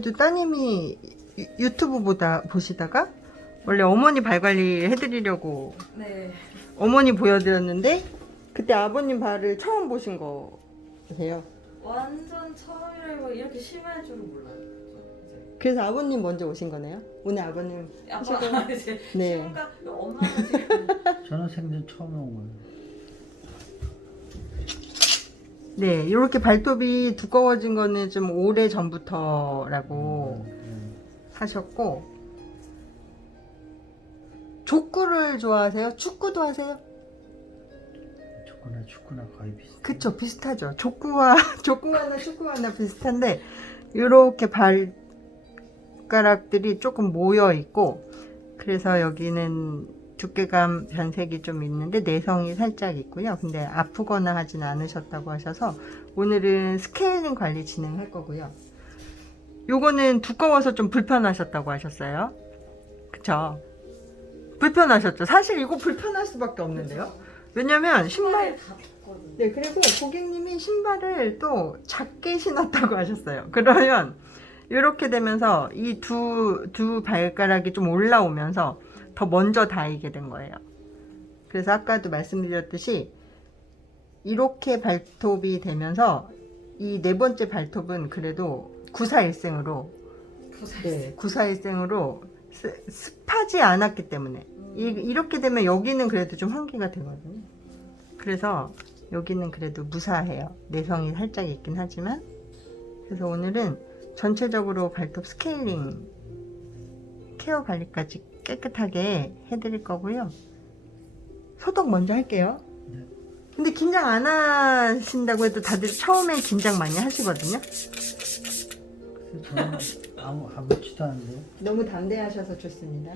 그래도 따님이 유- 유튜브 보다 보시다가 원래 어머니 발 관리 해드리려고 네. 어머니 보여드렸는데 그때 아버님 발을 처음 보신 거세요. 완전 처음이라고 이렇게 심할 줄은 몰라요. 그래서 아버님 먼저 오신 거네요. 오늘 아버님 아빠 하시고 이제 네. 심각 엄마가 지금 저는 생전 처음 온 거예요. 네 이렇게 발톱이 두꺼워진 거는 좀 오래 전부터라고 음, 하셨고 족구를 좋아하세요? 축구도 하세요? 음. 축구나 축구나 거의 비슷해. 그쵸 비슷하죠 족구와 족구와나 축구와나 비슷한데 이렇게 발가락들이 조금 모여 있고 그래서 여기는 두께감 변색이 좀 있는데 내성이 살짝 있고요. 근데 아프거나 하진 않으셨다고 하셔서 오늘은 스케일링 관리 진행할 거고요. 요거는 두꺼워서 좀 불편하셨다고 하셨어요. 그쵸? 불편하셨죠? 사실 이거 불편할 수밖에 없는데요. 왜냐면 신발. 네, 그리고 고객님이 신발을 또 작게 신었다고 하셨어요. 그러면 이렇게 되면서 이 두, 두 발가락이 좀 올라오면서 더 먼저 닿이게 된 거예요. 그래서 아까도 말씀드렸듯이 이렇게 발톱이 되면서 이 네 번째 발톱은 그래도 구사일생으로 네, 구사일생으로 스- 습하지 않았기 때문에 이, 이렇게 되면 여기는 그래도 좀 환기가 되거든요. 그래서 여기는 그래도 무사해요. 내성이 살짝 있긴 하지만. 그래서 오늘은 전체적으로 발톱 스케일링 케어 관리까지 깨끗하게 해드릴 거고요. 소독 먼저 할게요. 네. 근데 긴장 안 하신다고 해도 다들 처음에 긴장 많이 하시거든요. 그래서 저는 아무 아무렇지도 않은데. 너무 담대하셔서 좋습니다.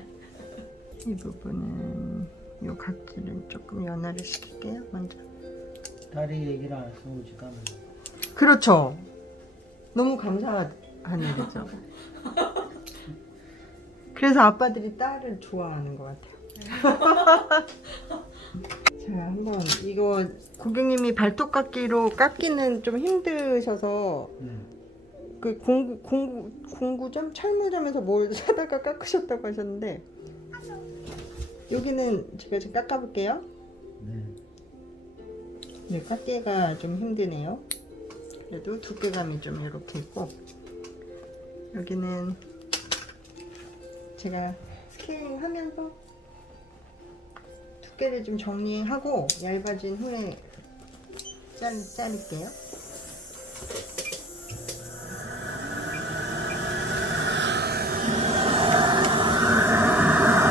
이 부분은 이 각질은 조금 연화를 시킬게요. 먼저. 딸이 얘기를 안 해서 오지도 않아요. 그렇죠. 너무 감사한 일이죠. 그래서 아빠들이 딸을 좋아하는 것 같아요. 자, 한번 이거 고객님이 발톱 깎기로 깎기는 좀 힘드셔서 네. 그 공구 공구 공구점 철무점에서 뭘 사다가 깎으셨다고 하셨는데 여기는 제가 지금 깎아볼게요. 네. 네, 깎기가 좀 힘드네요. 그래도 두께감이 좀 이렇게 있고 여기는 제가 스케일링 하면서 두께를 좀 정리하고 얇아진 후에 잘, 자를게요.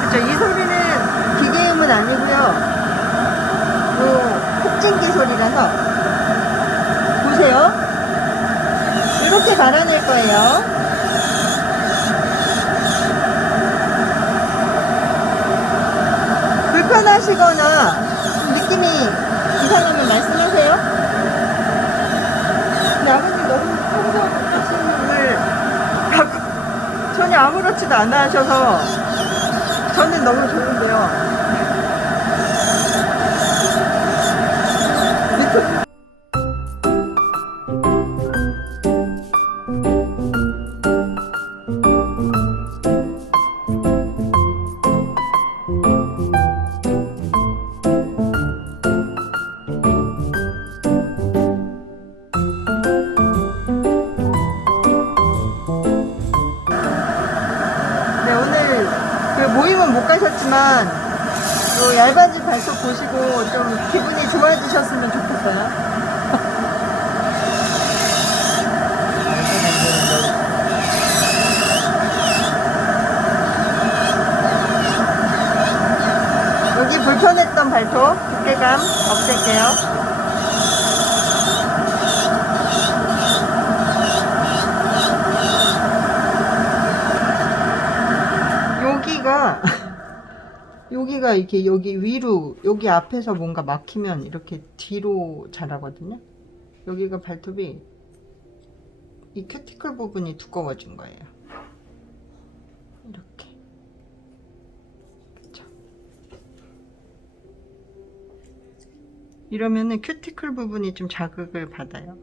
그쵸, 이 소리는 기계음은 아니고요. 요 콕진기 소리라서 보세요. 이렇게 갈아낼 거예요. 불편하시거나 느낌이 이상하면 말씀하세요. 근데 아버님 너무 평범하신 을 전혀 아무렇지도 않아 하셔서 저는 너무 좋은데요. 발톱 두께감 없앨게요. 여기가 여기가 이렇게 여기 위로 여기 앞에서 뭔가 막히면 이렇게 뒤로 자라거든요. 여기가 발톱이 이 큐티클 부분이 두꺼워진 거예요. 이렇게. 그쵸? 이러면은 큐티클 부분이 좀 자극을 받아요.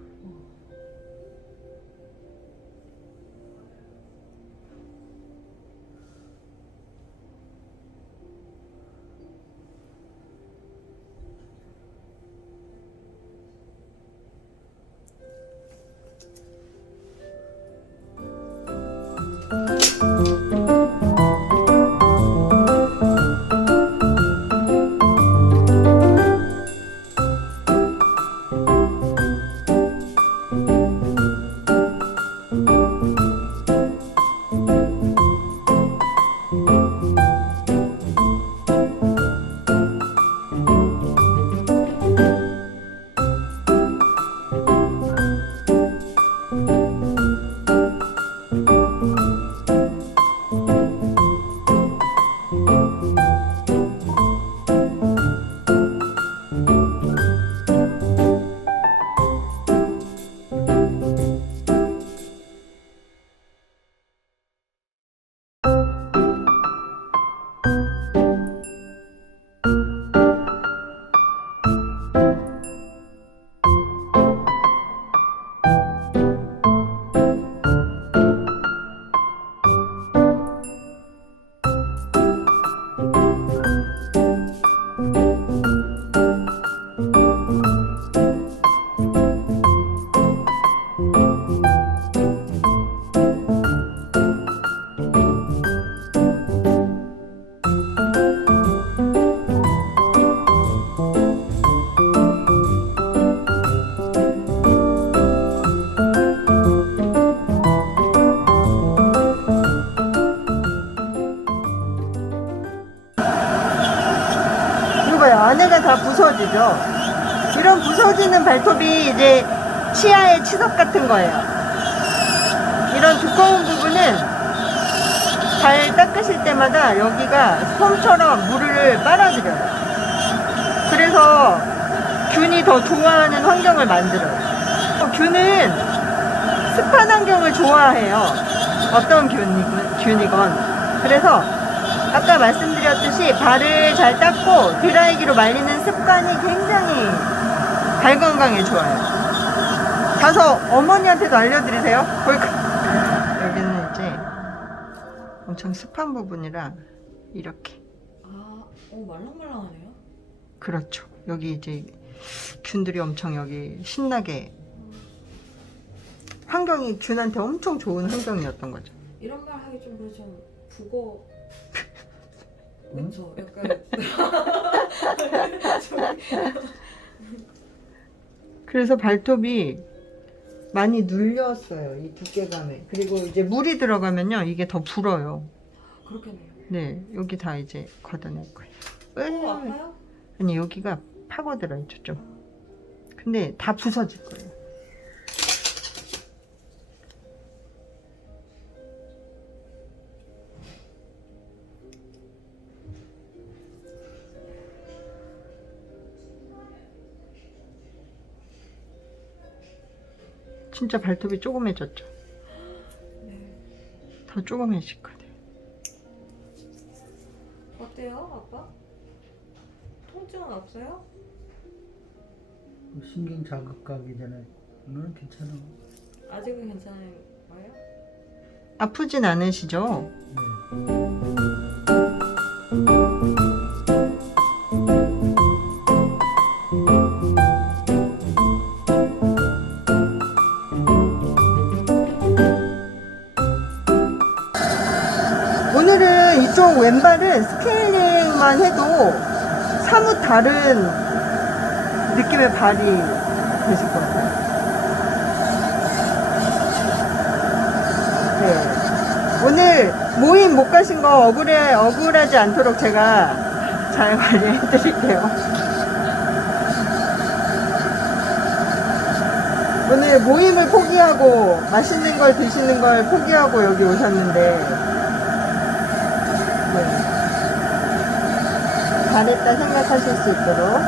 부서지죠. 이런 부서지는 발톱이 이제 치아의 치석 같은 거예요. 이런 두꺼운 부분은 발 닦으실 때마다 여기가 솜처럼 물을 빨아들여요. 그래서 균이 더 좋아하는 환경을 만들어요. 어, 균은 습한 환경을 좋아해요. 어떤 균이건. 그래서 아까 말씀드렸듯이 발을 잘 닦고 드라이기로 말리는 습관이 굉장히 발 건강에 좋아요. 가서 어머니한테도 알려드리세요. 여기는 이제 엄청 습한 부분이라 이렇게 아, 오 말랑말랑하네요. 그렇죠. 여기 이제 균들이 엄청 여기 신나게 환경이 균한테 엄청 좋은 환경이었던 거죠. 이런 말 하기 좀 그래 좀 북어. 응? 그쵸? 약간 그래서 발톱이 많이 눌렸어요. 이 두께감에. 그리고 이제 물이 들어가면요. 이게 더 불어요. 그렇겠네요. 네. 여기 다 이제 걷어낼 거예요. 어, 으, 아파요? 아니 여기가 파고들어 있죠 좀. 근데 다 부서질 거예요. 진짜 발톱이 조그매졌죠. 네. 더 조그매질 거예요. 어때요, 아빠? 통증은 없어요? 그 신경 자극하기 전에 너는 괜찮아. 아직은 괜찮은 거예요? 아프진 않으시죠? 네. 스케일링만 해도 사뭇 다른 느낌의 발이 되실 것 같아요. 네. 오늘 모임 못 가신 거 억울해, 억울하지 않도록 제가 잘 관리해 드릴게요. 오늘 모임을 포기하고 맛있는 걸 드시는 걸 포기하고 여기 오셨는데 네. 잘했다 생각하실 수 있도록.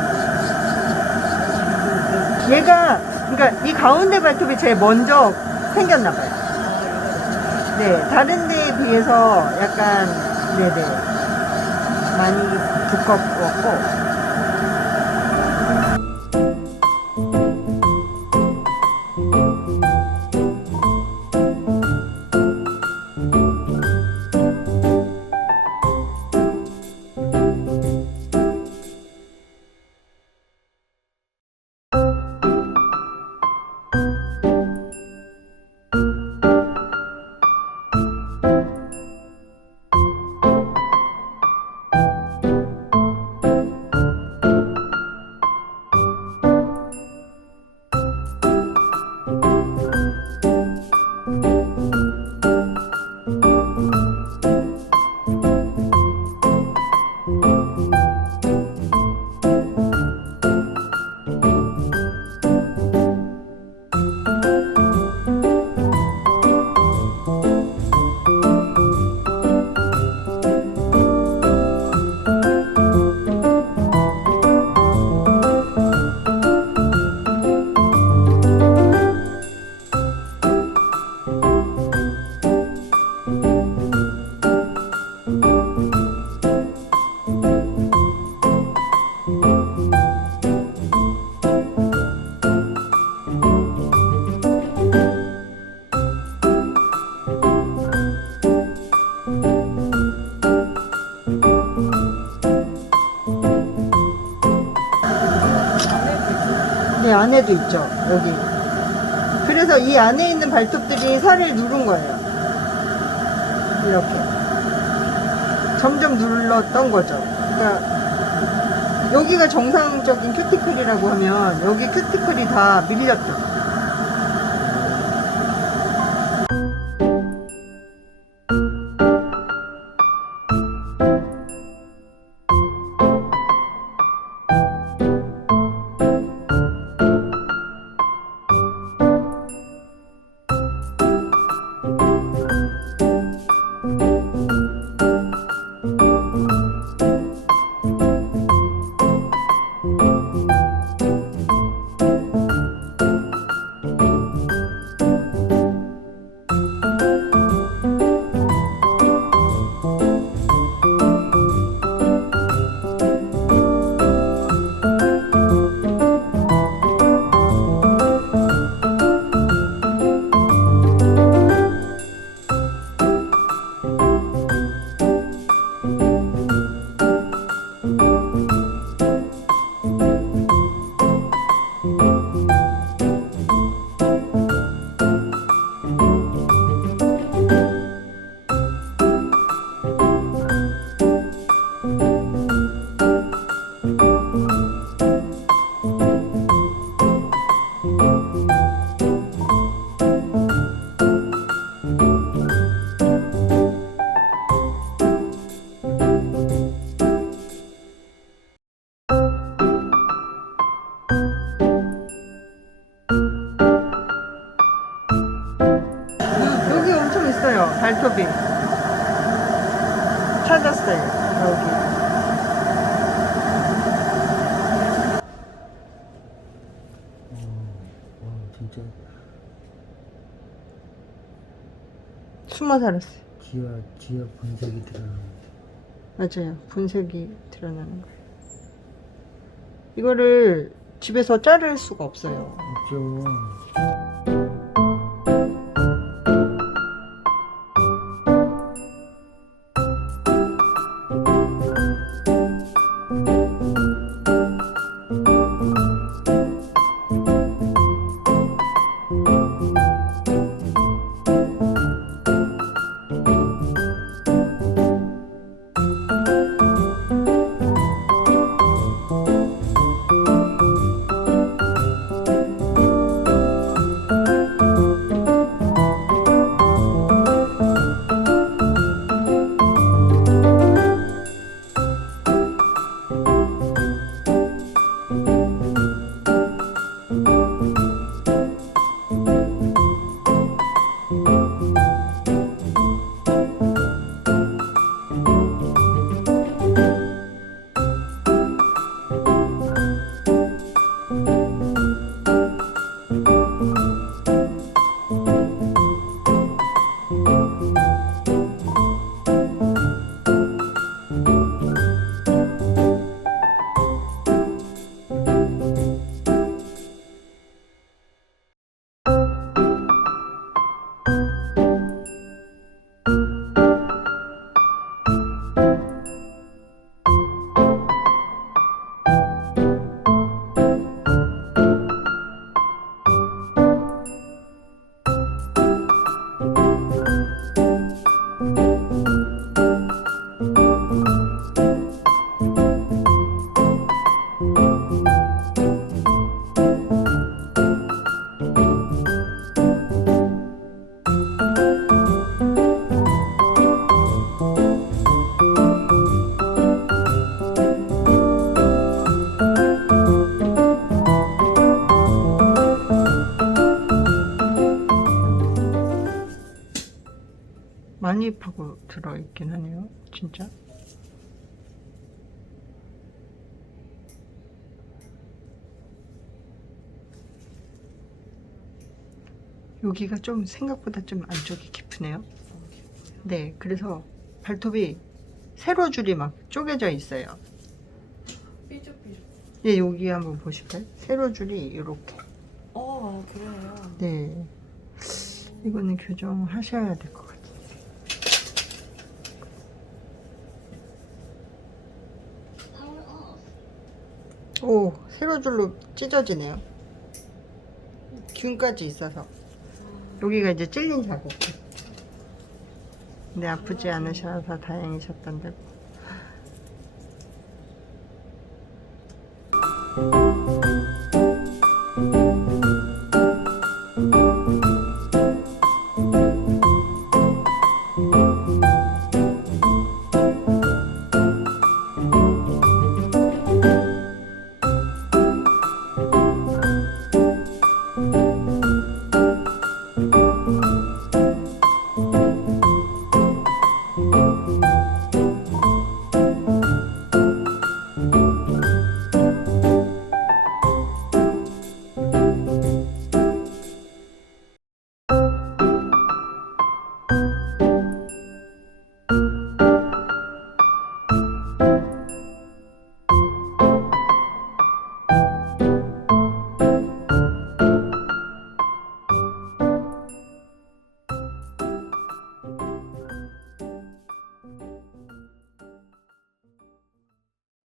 얘가 그러니까 이 가운데 발톱이 제일 먼저 생겼나 봐요. 아, 네, 다른 데에 비해서 약간 네네. 많이 두껍고 안에도 있죠. 여기. 그래서 이 안에 있는 발톱들이 살을 누른 거예요. 이렇게. 점점 눌렀던 거죠. 그러니까 여기가 정상적인 큐티클이라고 하면 여기 큐티클이 다 밀렸죠. 발톱이. 찾았어요. 여기. 진짜 숨어 살았어요. 지하 지하 분색이 드러나는 맞아요. 분색이 드러나는 거예요. 이거를 집에서 자를 수가 없어요. 없죠. 많 들어있긴 하네요. 진짜. 여기가 좀 생각보다 좀 안쪽이 깊으네요. 네, 그래서 발톱이 세로 줄이 막 쪼개져 있어요. 삐죽삐죽. 네, 여기 한번 보실까요? 세로 줄이 이렇게. 어, 그래요. 네. 이거는 교정하셔야 될 것 같아요. 오, 세로 줄로 찢어지네요. 균까지 있어서 여기가 이제 찔린 자국. 근데 아프지 않으셔서 다행이셨던데.